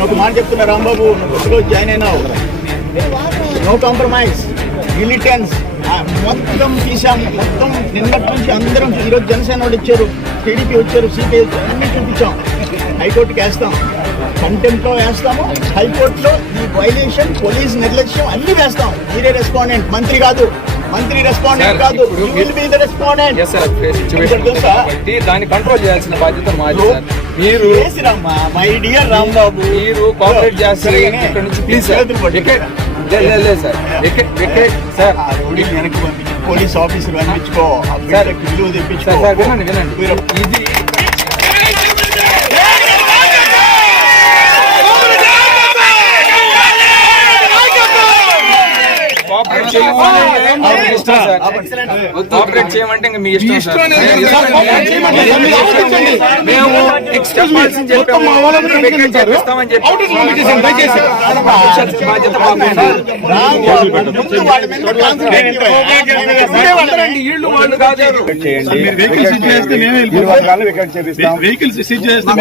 నేను ఒక మాట చెప్తున్నా రాంబాబు నువ్వు కొత్తగా జాయిన్ అయినావు. నో కాంప్రమైజ్ మిలిటెన్స్ మొత్తం తీసాం మొత్తం నిన్నటి నుంచి అందరం ఈరోజు జనసేన వాళ్ళు ఇచ్చారు టీడీపీ వచ్చారు సిపిఐ అన్ని చూపించాం. హైకోర్టుకి వేస్తాం. కంటెంట్లో వేస్తాము. హైకోర్టులో ఈ వైలేషన్ పోలీస్ నిర్లక్ష్యం అన్ని వేస్తాం. మీరే రెస్పాండెంట్ మంత్రి కాదు. మంత్రి రెస్పాండెంట్ సార్, కాదు ఇప్పుడు విల్ బి ద రెస్పాండెంట్? కాబట్టి దాన్ని కంట్రోల్ చేయాల్సిన బాధ్యత మాది సార్ మీరు చేసిరమ్మా మై డియర్ రాంబాబు మీరు కోఆపరేట్ చేస్తే ఇక్కడ నుంచి ప్లీజ్ లేదు లేదు, సార్ వికెట్ వికెట్ సార్ ఆ రౌడీని వెనక్కి పంపించి పోలీస్ ఆఫీసర్ పంపించుకో సార్. విలువ తెప్పించుకో సార్ సార్ వినండి వినండి ఇది కోఆపరేట్ సార్ కోఆపరేట్ చేయమంటే ఇంకా మీ ఇష్టం మేము చెప్పి బాధ్యత వెహికల్స్ సీజ్ చేస్తే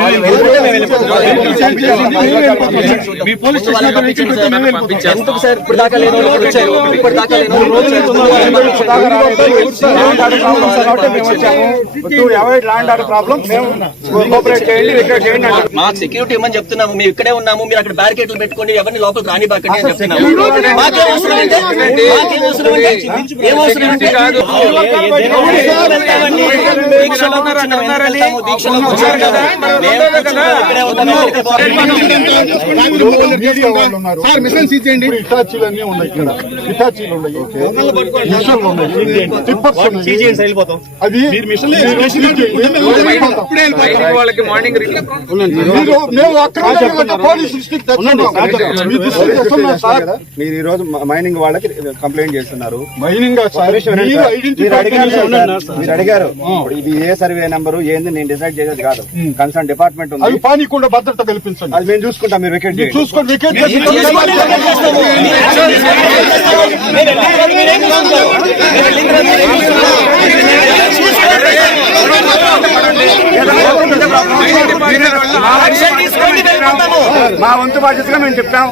మీ పోలీస్ స్టేషన్ దగ్గర వెహికల్ పెడితే మేమే వెళ్ళిపోతాం. ఎందుకు సార్? ఇప్పుడు దాకా లేని వాళ్ళు వచ్చారు. ఇప్పుడు దాకా లేని వాళ్ళు మాకు సెక్యూరిటీ ఇవ్వమని చెప్తున్నాము. మేము ఇక్కడే ఉన్నాము. మీరు అక్కడ బ్యారికేడ్లు పెట్టుకోండి. ఎవరిని లోపలికి రాని బాకండి అని చెప్తున్నాము. మాకేం అవసరం అంటే మాకేం అవసరం అంటే ఏం అవసరం అంటే కాదు. దీక్షలో కూర్చున్నాం, ఎందుకు వెళ్తాము? దీక్షలో కూర్చున్నాం కదా మేము కూర్చున్నాం, ఇక్కడే ఉంటాము. సార్ మిషన్ సీజ్ చేయండి. ఇటాచీలు అన్ని ఉన్నాయి ఇక్కడ. ఇటాచీలు ఉన్నాయి మిషన్లు ఉన్నాయి. టిప్పర్స్ ఉన్నాయి అది మీరు వాళ్ళకి మార్నింగ్ మేము అక్కడ పోలీస్ ఈ రోజు మైనింగ్ వాళ్ళకి కంప్లైంట్ చేస్తున్నారు. మైనింగ్ మీరు సార్. మీరు అడిగారు ఇది ఏ సర్వే నెంబర్ ఏంది నేను డిసైడ్ చేసేది కాదు. కన్సర్న్ డిపార్ట్మెంట్ ఉంది. పానీకుండా భద్రత కల్పించండి. అది మేము చూసుకుంటాం మీరు వికెట్ చేయండి. చూసుకోండి వికెట్ మా వంతు బాధ్యతగా మేము చెప్తాం